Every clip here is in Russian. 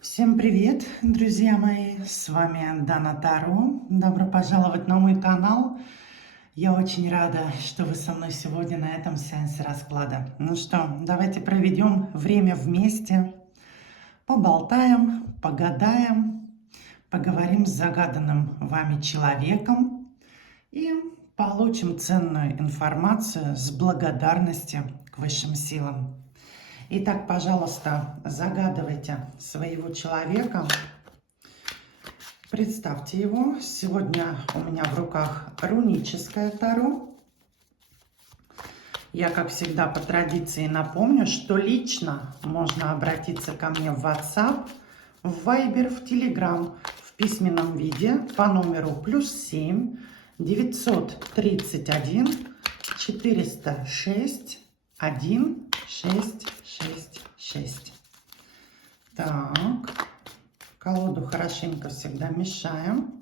Всем привет, друзья мои! С вами Дана Таро. Добро пожаловать на мой канал. Я очень рада, что вы со мной сегодня на этом сеансе расклада. Ну что, давайте проведем время вместе, поболтаем, погадаем, поговорим с загаданным вами человеком и получим ценную информацию с благодарностью к высшим силам. Итак, пожалуйста, загадывайте своего человека. Представьте его. Сегодня у меня в руках руническое таро. Я, как всегда, по традиции напомню, что лично можно обратиться ко мне в WhatsApp, в Viber, в Telegram, в письменном виде по номеру +7 931 406 1666. Так, колоду хорошенько всегда мешаем.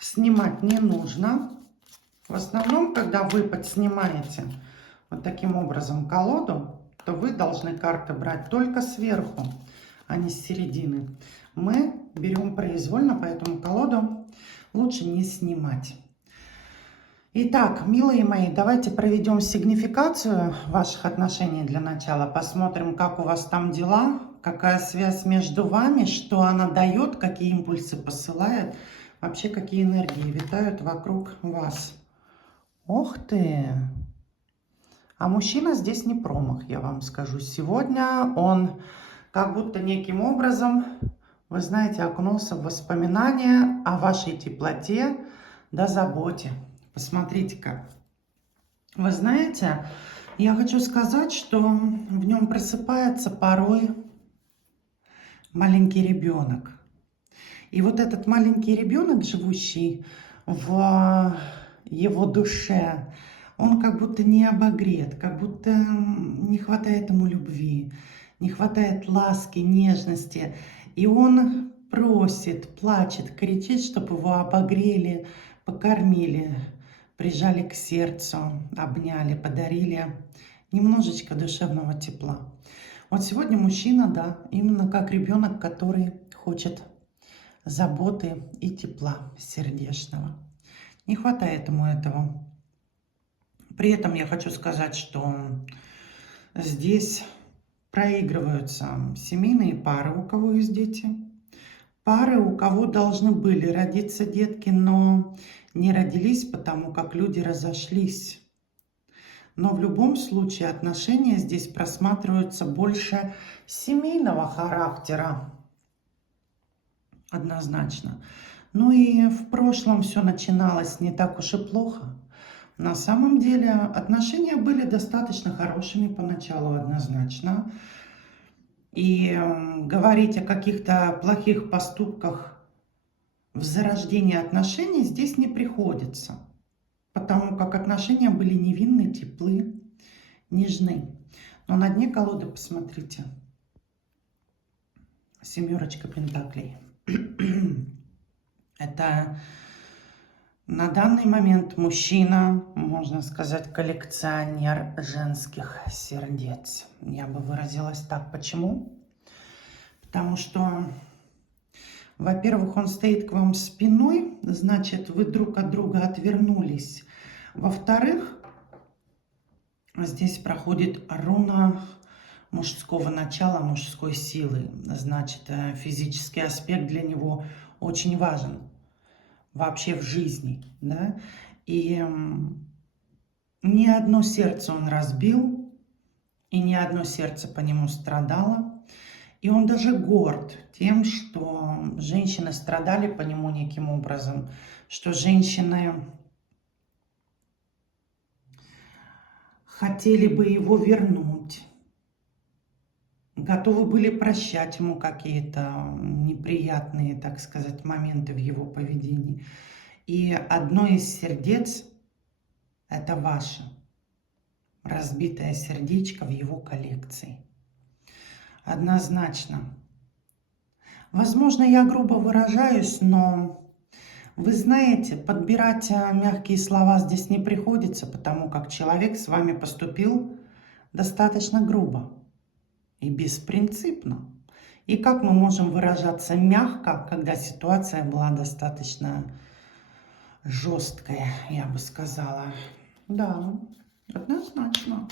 Снимать не нужно. В основном, когда вы подснимаете вот таким образом колоду, то вы должны карты брать только сверху, а не с середины. Мы берем произвольно, поэтому колоду лучше не снимать. Итак, милые мои, давайте проведем сигнификацию ваших отношений для начала. Посмотрим, как у вас там дела, какая связь между вами, что она дает, какие импульсы посылает, вообще какие энергии витают вокруг вас. Ох ты! А мужчина здесь не промах, я вам скажу. Сегодня он как будто неким образом, вы знаете, окунулся в воспоминания о вашей теплоте да заботе. Посмотрите-ка. Вы знаете, я хочу сказать, что в нем просыпается порой маленький ребенок. И вот этот маленький ребенок, живущий в его душе, он как будто не обогрет, как будто не хватает ему любви, не хватает ласки, нежности. И он просит, плачет, кричит, чтобы его обогрели, покормили, прижали к сердцу, обняли, подарили немножечко душевного тепла. Вот сегодня мужчина, да, именно как ребенок, который хочет заботы и тепла сердечного. Не хватает ему этого. При этом я хочу сказать, что здесь проигрываются семейные пары, у кого есть дети. Пары, у кого должны были родиться детки, но не родились, потому как люди разошлись. Но в любом случае отношения здесь просматриваются больше семейного характера. Однозначно. Ну и в прошлом все начиналось не так уж и плохо. На самом деле отношения были достаточно хорошими поначалу, однозначно. И говорить о каких-то плохих поступках в зарождении отношений здесь не приходится, потому как отношения были невинны, теплы, нежны. Но на дне колоды посмотрите. Семерочка пентаклей. Это на данный момент мужчина, можно сказать, коллекционер женских сердец. Я бы выразилась так. Почему? Потому что, во-первых, он стоит к вам спиной, значит, вы друг от друга отвернулись. Во-вторых, здесь проходит руна мужского начала, мужской силы. Значит, физический аспект для него очень важен вообще в жизни. Да? И ни одно сердце он разбил, и ни одно сердце по нему страдало. И он даже горд тем, что женщины страдали по нему неким образом, что женщины хотели бы его вернуть, готовы были прощать ему какие-то неприятные, так сказать, моменты в его поведении. И одно из сердец – это ваше, разбитое сердечко в его коллекции. Однозначно. Возможно, я грубо выражаюсь, но вы знаете, подбирать мягкие слова здесь не приходится, потому как человек с вами поступил достаточно грубо и беспринципно. И как мы можем выражаться мягко, когда ситуация была достаточно жесткая, я бы сказала. Да, однозначно.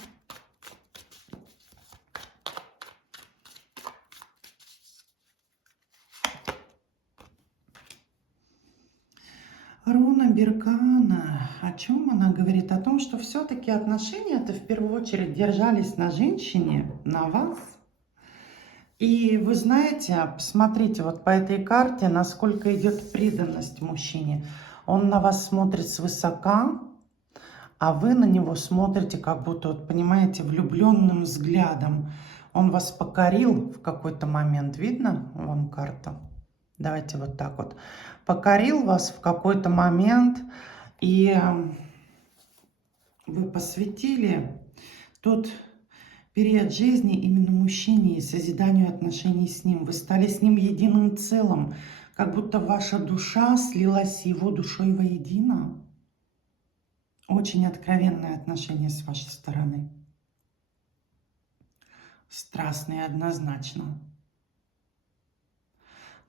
Руна Беркана, о чем она говорит? О том, что все-таки отношения-то в первую очередь держались на женщине, на вас. И вы знаете, посмотрите вот по этой карте, насколько идет преданность мужчине. Он на вас смотрит свысока, а вы на него смотрите как будто, вот, понимаете, влюбленным взглядом. Он вас покорил в какой-то момент. Видно вам карту? Давайте вот так вот. Покорил вас в какой-то момент, и вы посвятили тот период жизни именно мужчине и созиданию отношений с ним. Вы стали с ним единым целым, как будто ваша душа слилась с его душой воедино. Очень откровенное отношение с вашей стороны. Страстные однозначно.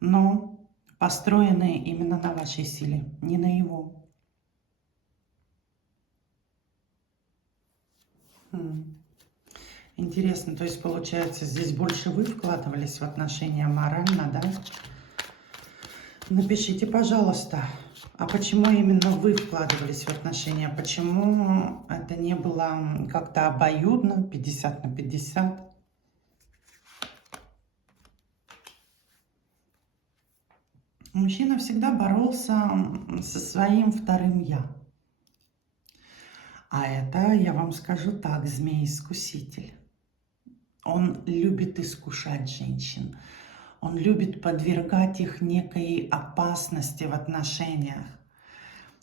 Но построенные именно на вашей силе, не на его. Интересно, то есть получается, здесь больше вы вкладывались в отношения морально, да? Напишите, пожалуйста, а почему именно вы вкладывались в отношения? Почему это не было как-то обоюдно, 50 на 50? Мужчина всегда боролся со своим вторым «я». А это, я вам скажу так, змей-искуситель. Он любит искушать женщин. Он любит подвергать их некой опасности в отношениях.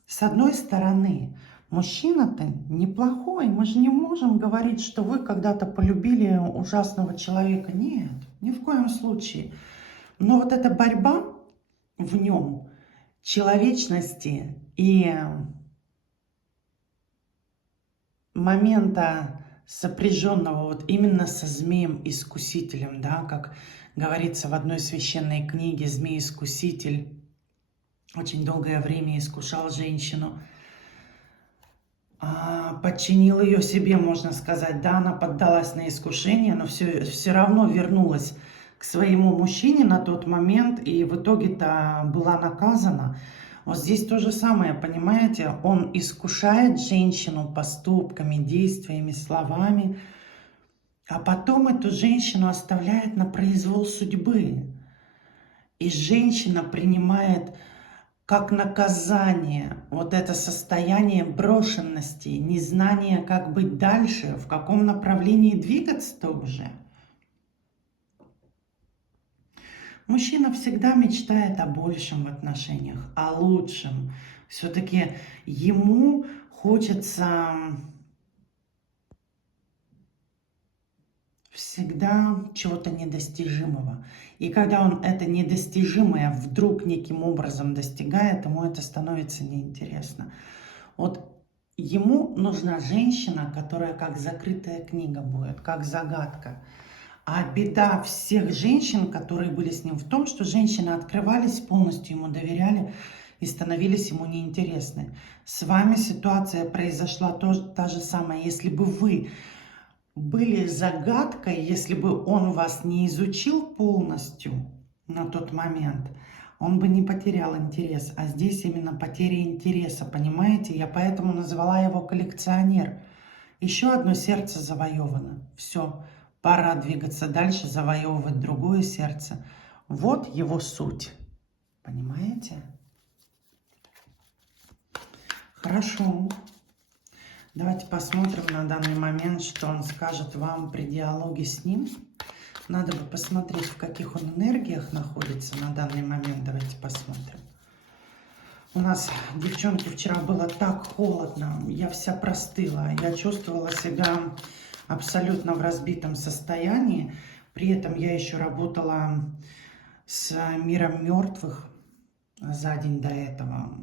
С одной стороны, мужчина-то неплохой. Мы же не можем говорить, что вы когда-то полюбили ужасного человека. Нет, ни в коем случае. Но вот эта борьба в нем, человечности и момента сопряженного вот именно со змеем-искусителем, да, как говорится в одной священной книге, змей-искуситель очень долгое время искушал женщину, подчинил ее себе, можно сказать, да, она поддалась на искушение, но все равно вернулась к своему мужчине на тот момент и в итоге-то была наказана. Вот здесь то же самое, понимаете, он искушает женщину поступками, действиями, словами, а потом эту женщину оставляет на произвол судьбы. И женщина принимает как наказание вот это состояние брошенности, незнания, как быть дальше, в каком направлении двигаться-то уже. Мужчина всегда мечтает о большем в отношениях, о лучшем. Все-таки ему хочется всегда чего-то недостижимого. И когда он это недостижимое вдруг неким образом достигает, ему это становится неинтересно. Вот ему нужна женщина, которая как закрытая книга будет, как загадка. А беда всех женщин, которые были с ним, в том, что женщины открывались, полностью ему доверяли и становились ему неинтересны. С вами ситуация произошла та же самая. Если бы вы были загадкой, если бы он вас не изучил полностью на тот момент, он бы не потерял интерес. А здесь именно потеря интереса, понимаете? Я поэтому назвала его коллекционер. Еще одно сердце завоевано. Все. Пора двигаться дальше, завоевывать другое сердце. Вот его суть. Понимаете? Хорошо. Давайте посмотрим на данный момент, что он скажет вам при диалоге с ним. Надо бы посмотреть, в каких он энергиях находится на данный момент. Давайте посмотрим. У нас, девчонки, вчера было так холодно. Я вся простыла. Я чувствовала себя абсолютно в разбитом состоянии. При этом я еще работала с миром мертвых за день до этого.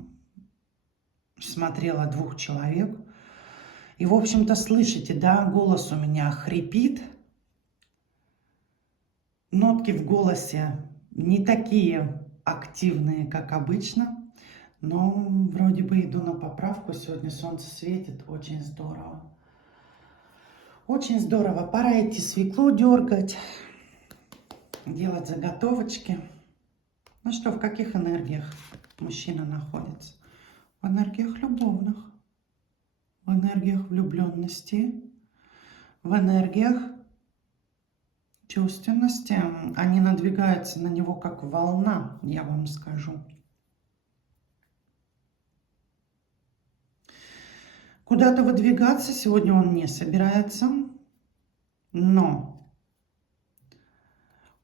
Смотрела 2 человек. И, в общем-то, слышите, да, голос у меня хрипит. Нотки в голосе не такие активные, как обычно. Но вроде бы иду на поправку. Сегодня солнце светит. Очень здорово. Очень здорово. Пора идти свеклу дергать. Делать заготовочки. Ну что, в каких энергиях мужчина находится? В энергиях любовных. В энергиях влюбленности. В энергиях чувственности. Они надвигаются на него как волна, я вам скажу. Куда-то выдвигаться сегодня он не собирается, но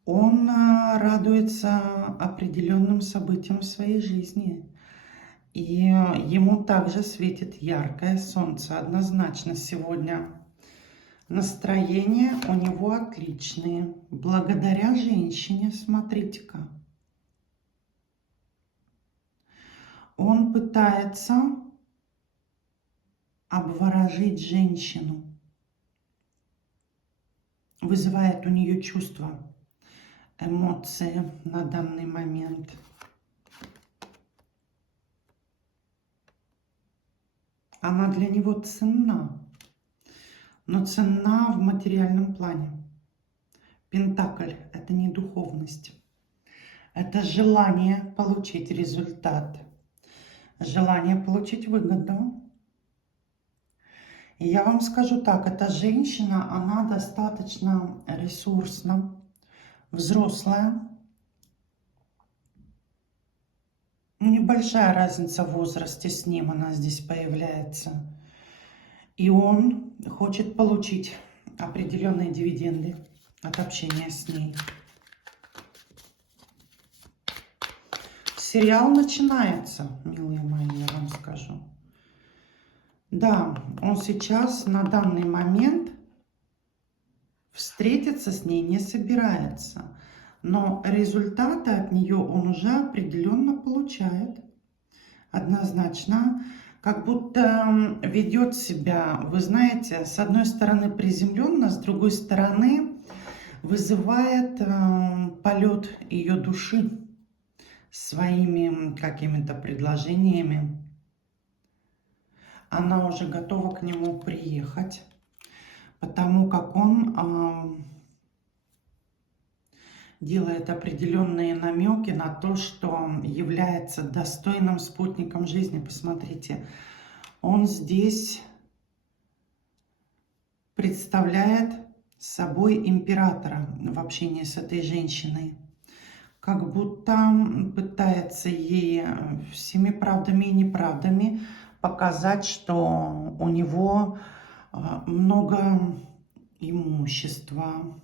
он радуется определенным событиям в своей жизни. И ему также светит яркое солнце. Однозначно сегодня настроение у него отличное. Благодаря женщине, смотрите-ка. Он пытается обворожить женщину. Вызывает у нее чувства, эмоции на данный момент. Она для него ценна, но ценна в материальном плане. Пентакль – это не духовность. Это желание получить результат, желание получить выгоду. И я вам скажу так, эта женщина, она достаточно ресурсна, взрослая. Небольшая разница в возрасте с ним, она здесь появляется. И он хочет получить определенные дивиденды от общения с ней. Сериал начинается, милые мои, я вам скажу. Да, он сейчас на данный момент встретиться с ней не собирается. Но результаты от нее он уже определенно получает. Однозначно. Как будто ведет себя, вы знаете, с одной стороны приземленно, с другой стороны вызывает полет ее души своими какими-то предложениями. Она уже готова к нему приехать, потому как он делает определенные намеки на то, что является достойным спутником жизни. Посмотрите, он здесь представляет собой императора в общении с этой женщиной. Как будто пытается ей всеми правдами и неправдами показать, что у него много имущества,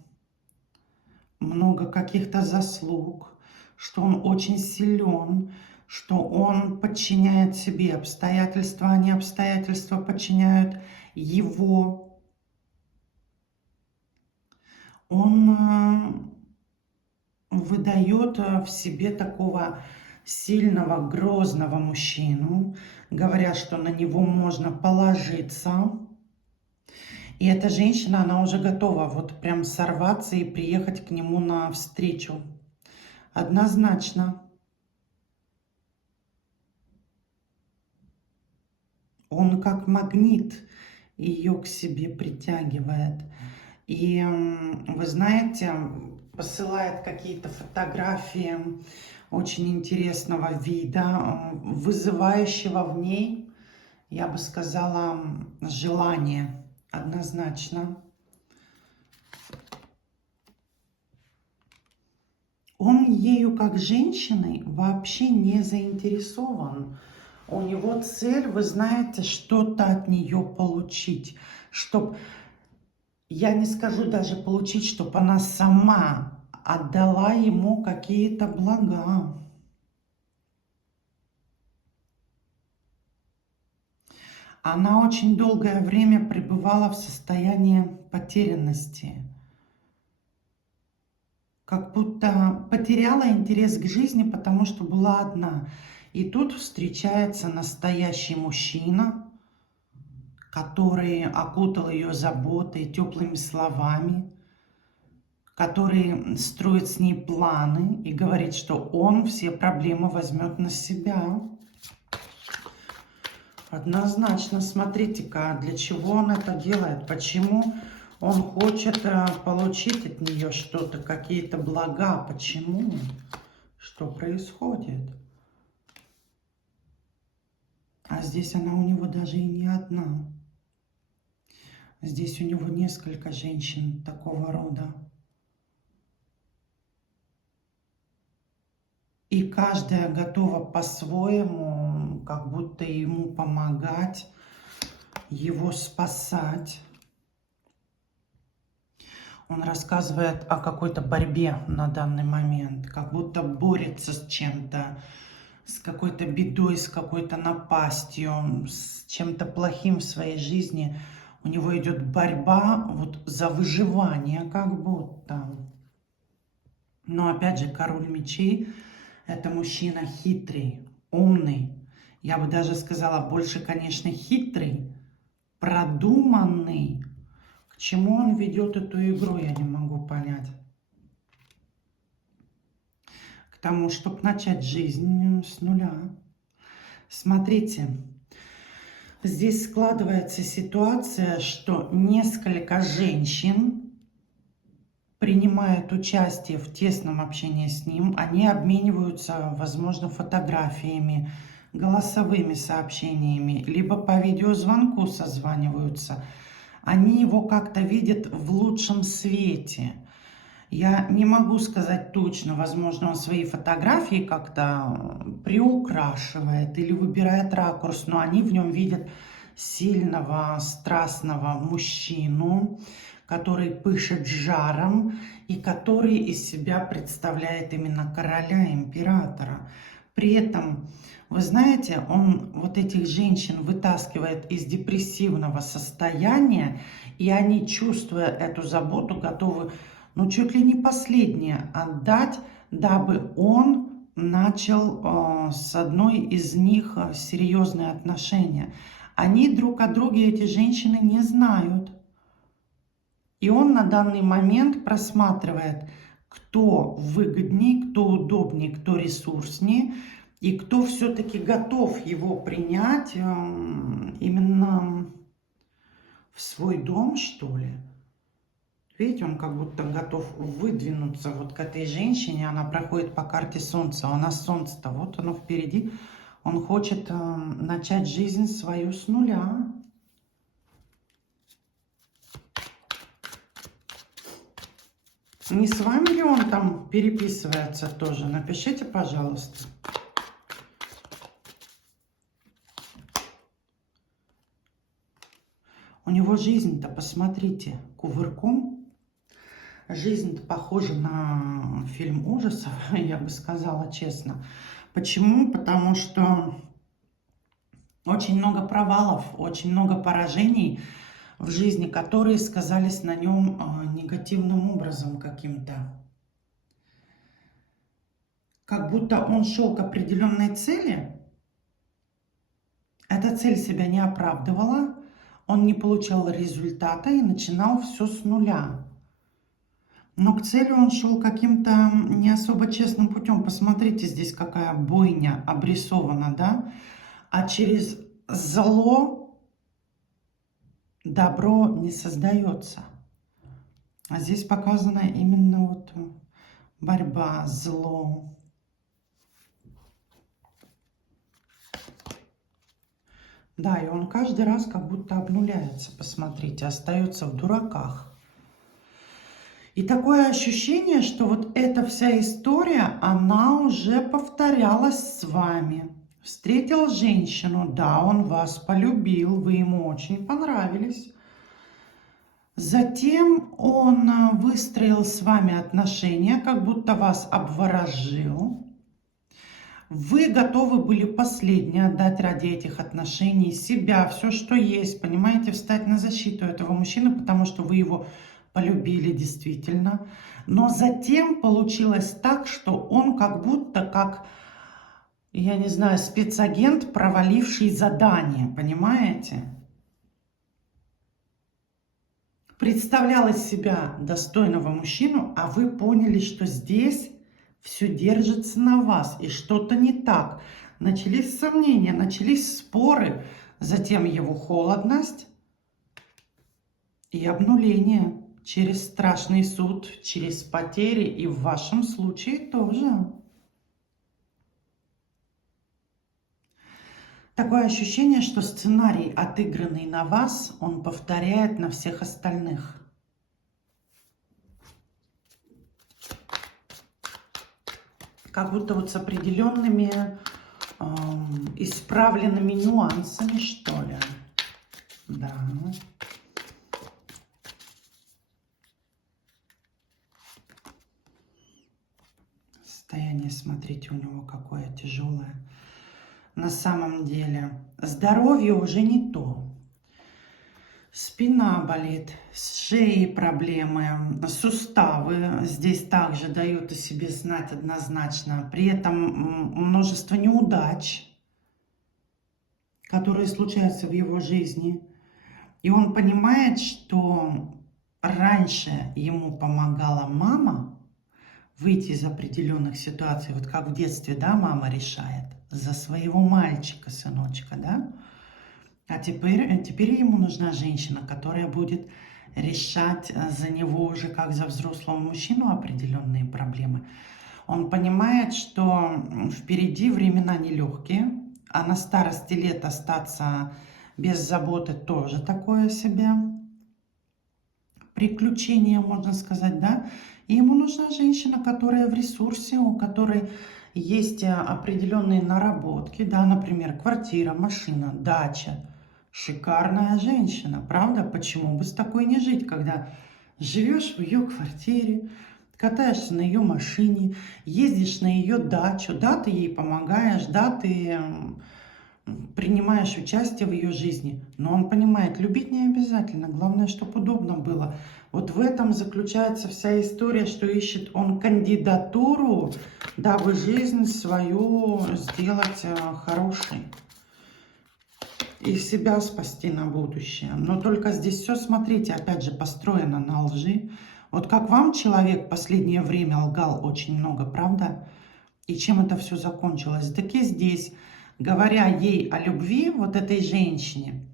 много каких-то заслуг, что он очень силен, что он подчиняет себе обстоятельства, а не обстоятельства подчиняют его. Он выдает в себе такого сильного, грозного мужчину, говоря, что на него можно положиться. И эта женщина, она уже готова вот прям сорваться и приехать к нему навстречу. Однозначно. Он как магнит ее к себе притягивает. И вы знаете, посылает какие-то фотографии очень интересного вида, вызывающего в ней, я бы сказала, желание. Однозначно. Он ею как женщиной вообще не заинтересован. У него цель, вы знаете, что-то от нее получить. Чтоб, я не скажу даже получить, чтобы она сама отдала ему какие-то блага. Она очень долгое время пребывала в состоянии потерянности. Как будто потеряла интерес к жизни, потому что была одна. И тут встречается настоящий мужчина, который окутал ее заботой, теплыми словами, который строит с ней планы и говорит, что он все проблемы возьмет на себя. Однозначно, смотрите-ка, для чего он это делает, почему он хочет получить от нее что-то, какие-то блага, почему, что происходит. А здесь она у него даже и не одна. Здесь у него несколько женщин такого рода. И каждая готова по-своему, как будто ему помогать, его спасать. Он рассказывает о какой-то борьбе на данный момент, как будто борется с чем-то, с какой-то бедой, с какой-то напастью, с чем-то плохим в своей жизни. У него идет борьба вот за выживание, как будто. Но опять же, король мечей – это мужчина хитрый, умный. Я бы даже сказала, больше, конечно, хитрый, продуманный. К чему он ведет эту игру, я не могу понять. К тому, чтобы начать жизнь с нуля. Смотрите, здесь складывается ситуация, что несколько женщин принимают участие в тесном общении с ним. Они обмениваются, возможно, фотографиями, голосовыми сообщениями, либо по видеозвонку созваниваются. Они его как-то видят в лучшем свете. Я не могу сказать точно, возможно, он свои фотографии как-то приукрашивает или выбирает ракурс, но они в нем видят сильного, страстного мужчину, который пышет жаром и который из себя представляет именно короля, императора. При этом, вы знаете, он вот этих женщин вытаскивает из депрессивного состояния, и они, чувствуя эту заботу, готовы, ну, чуть ли не последнее отдать, дабы он начал с одной из них серьезные отношения. Они друг о друге, эти женщины, не знают. И он на данный момент просматривает, кто выгоднее, кто удобнее, кто ресурснее, и кто все-таки готов его принять именно в свой дом, что ли. Видите, он как будто готов выдвинуться вот к этой женщине. Она проходит по карте Солнца. У нас Солнце-то вот оно впереди. Он хочет начать жизнь свою с нуля. Не с вами ли он там переписывается тоже? Напишите, пожалуйста. У него жизнь-то, посмотрите, кувырком. Жизнь-то похожа на фильм ужасов, я бы сказала честно. Почему? Потому что очень много провалов, очень много поражений в жизни, которые сказались на нем негативным образом каким-то. Как будто он шел к определенной цели, эта цель себя не оправдывала, он не получал результата и начинал все с нуля. Но к цели он шел каким-то не особо честным путем. Посмотрите, здесь какая бойня обрисована, да? А через зло добро не создается. А здесь показана именно вот борьба, зло. Да, и он каждый раз как будто обнуляется, посмотрите, остается в дураках. И такое ощущение, что вот эта вся история, она уже повторялась с вами. Встретил женщину, да, он вас полюбил, вы ему очень понравились. Затем он выстроил с вами отношения, как будто вас обворожил. Вы готовы были последнее отдать ради этих отношений, себя, все, что есть, понимаете, встать на защиту этого мужчины, потому что вы его полюбили действительно. Но затем получилось так, что он как будто как, я не знаю, спецагент, проваливший задание, понимаете? представлял из себя достойного мужчину, а вы поняли, что здесь все держится на вас, и что-то не так. Начались сомнения, начались споры, затем его холодность и обнуление через страшный суд, через потери, и в вашем случае тоже. Такое ощущение, что сценарий, отыгранный на вас, он повторяет на всех остальных. Как будто вот с определенными исправленными нюансами, что ли. Да. Состояние, смотрите, у него какое тяжелое. На самом деле здоровье уже не то. Спина болит, с шеей проблемы, суставы здесь также дают о себе знать однозначно. При этом множество неудач, которые случаются в его жизни. И он понимает, что раньше ему помогала мама выйти из определенных ситуаций. Вот как в детстве, да, мама решает за своего мальчика, сыночка, да? А теперь ему нужна женщина, которая будет решать за него уже как за взрослого мужчину определенные проблемы. Он понимает, что впереди времена нелегкие, а на старости лет остаться без заботы тоже такое себе приключение, можно сказать, да? И ему нужна женщина, которая в ресурсе, у которой есть определенные наработки, да, например, квартира, машина, дача. Шикарная женщина, правда? Почему бы с такой не жить, когда живешь в ее квартире, катаешься на ее машине, ездишь на ее дачу, да, ты ей помогаешь, да, ты принимаешь участие в ее жизни. Но он понимает, любить не обязательно, главное, чтобы удобно было. Вот в этом заключается вся история, что ищет он кандидатуру, дабы жизнь свою сделать хорошей. И себя спасти на будущее. Но только здесь все, смотрите, опять же, построено на лжи. Вот как вам человек в последнее время лгал очень много, правда? И чем это все закончилось? Так и здесь, говоря ей о любви, вот этой женщине,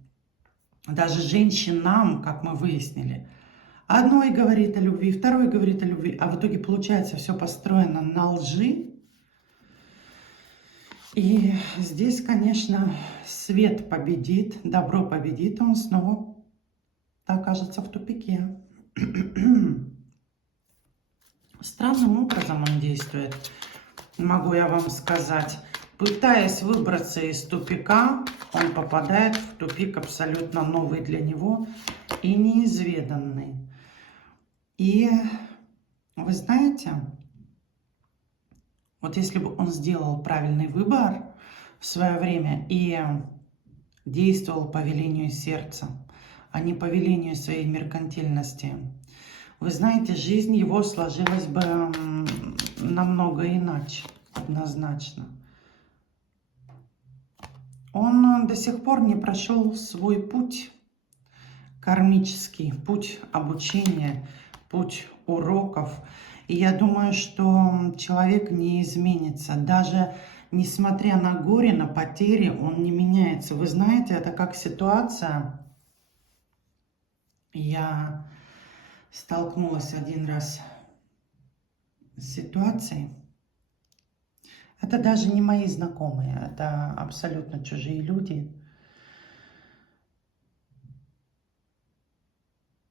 даже женщинам, как мы выяснили, одной говорит о любви, второй говорит о любви, а в итоге получается все построено на лжи. И здесь, конечно, свет победит, добро победит, он снова окажется в тупике. Странным образом он действует, могу я вам сказать. Пытаясь выбраться из тупика, он попадает в тупик абсолютно новый для него и неизведанный. И вы знаете, вот если бы он сделал правильный выбор в свое время и действовал по велению сердца, а не по велению своей меркантильности, вы знаете, жизнь его сложилась бы намного иначе, однозначно. Он до сих пор не прошел свой путь кармический, путь обучения, путь уроков. И я думаю, что человек не изменится. Даже несмотря на горе, на потери, он не меняется. Вы знаете, это как ситуация. Я столкнулась один раз с ситуацией. Это даже не мои знакомые, это абсолютно чужие люди.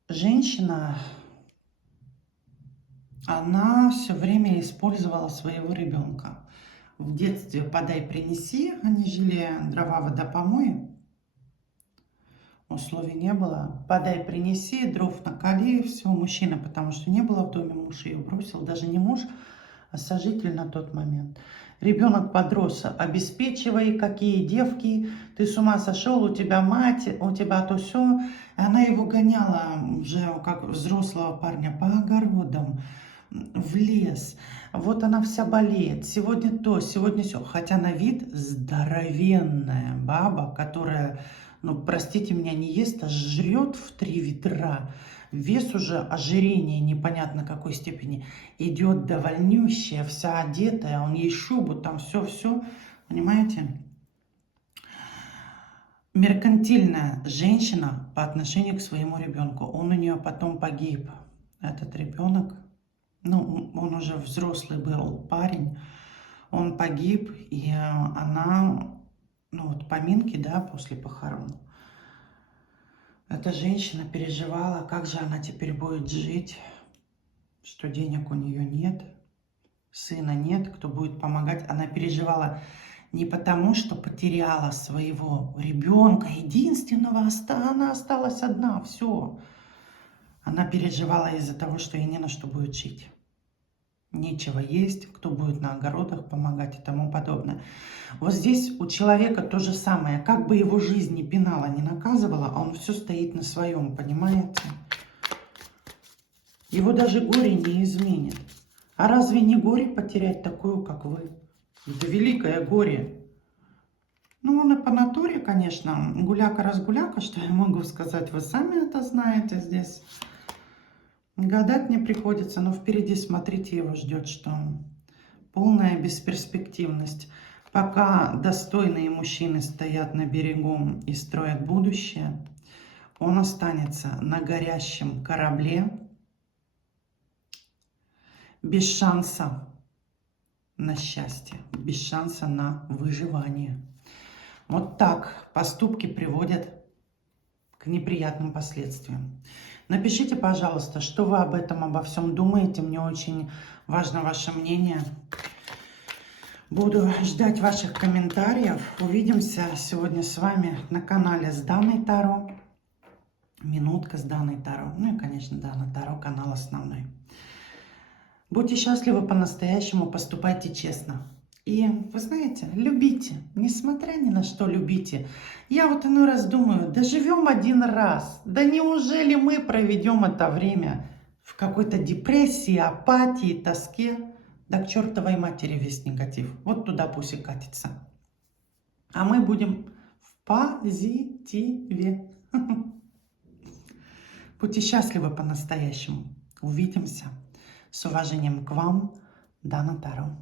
Женщина, она все время использовала своего ребенка. В детстве подай, принеси, они жили дрова, вода, помой. Условий не было. Подай, принеси, дров накали, все, мужчина, потому что не было в доме, муж ее бросил, даже не муж, а сожитель на тот момент. Ребенок подрос, обеспечивай, какие девки, ты с ума сошел, у тебя мать, у тебя то все. И она его гоняла уже как взрослого парня по огородам, в лес. Вот она вся болеет, сегодня то, сегодня все. Хотя на вид здоровенная баба, которая, ну, простите меня, не ест, а жрет в 3 ведра. вес уже, ожирение непонятно какой степени, идет довольнющая, вся одетая, он ей шубу, там все, понимаете? Меркантильная женщина по отношению к своему ребенку. Он у нее потом погиб, этот ребенок. Ну, он уже взрослый был парень, он погиб, и она, ну вот поминки, да, после похорон. Эта женщина переживала, как же она теперь будет жить, что денег у нее нет, сына нет, кто будет помогать. Она переживала не потому, что потеряла своего ребенка, единственного, она осталась одна, все. Она переживала из-за того, что ей не на что будет жить. Нечего есть, кто будет на огородах помогать и тому подобное. Вот здесь у человека то же самое. Как бы его жизнь ни пинала, ни наказывала, а он все стоит на своем, понимаете? Его даже горе не изменит. А разве не горе потерять такую, как вы? Это великое горе. Ну, он и по натуре, конечно, гуляка-разгуляка, что я могу сказать. Вы сами это знаете здесь. Гадать не приходится, но впереди, смотрите, его ждет, что полная бесперспективность. Пока достойные мужчины стоят на берегу и строят будущее, он останется на горящем корабле, без шанса на счастье, без шанса на выживание. Вот так поступки приводят к неприятным последствиям. Напишите, пожалуйста, что вы об этом, обо всем думаете. Мне очень важно ваше мнение. Буду ждать ваших комментариев. Увидимся сегодня с вами на канале с Даной Таро. Минутка с Даной Таро. Ну и, конечно, Дана Таро, канал основной. Будьте счастливы по-настоящему, поступайте честно. И, вы знаете, любите, несмотря ни на что любите. Я вот иной раз думаю, да живем один раз, да неужели мы проведем это время в какой-то депрессии, апатии, тоске? Да к чертовой матери весь негатив, вот туда пусть и катится. А мы будем в позитиве. Будьте счастливы по-настоящему. Увидимся. С уважением к вам, Дана Таро.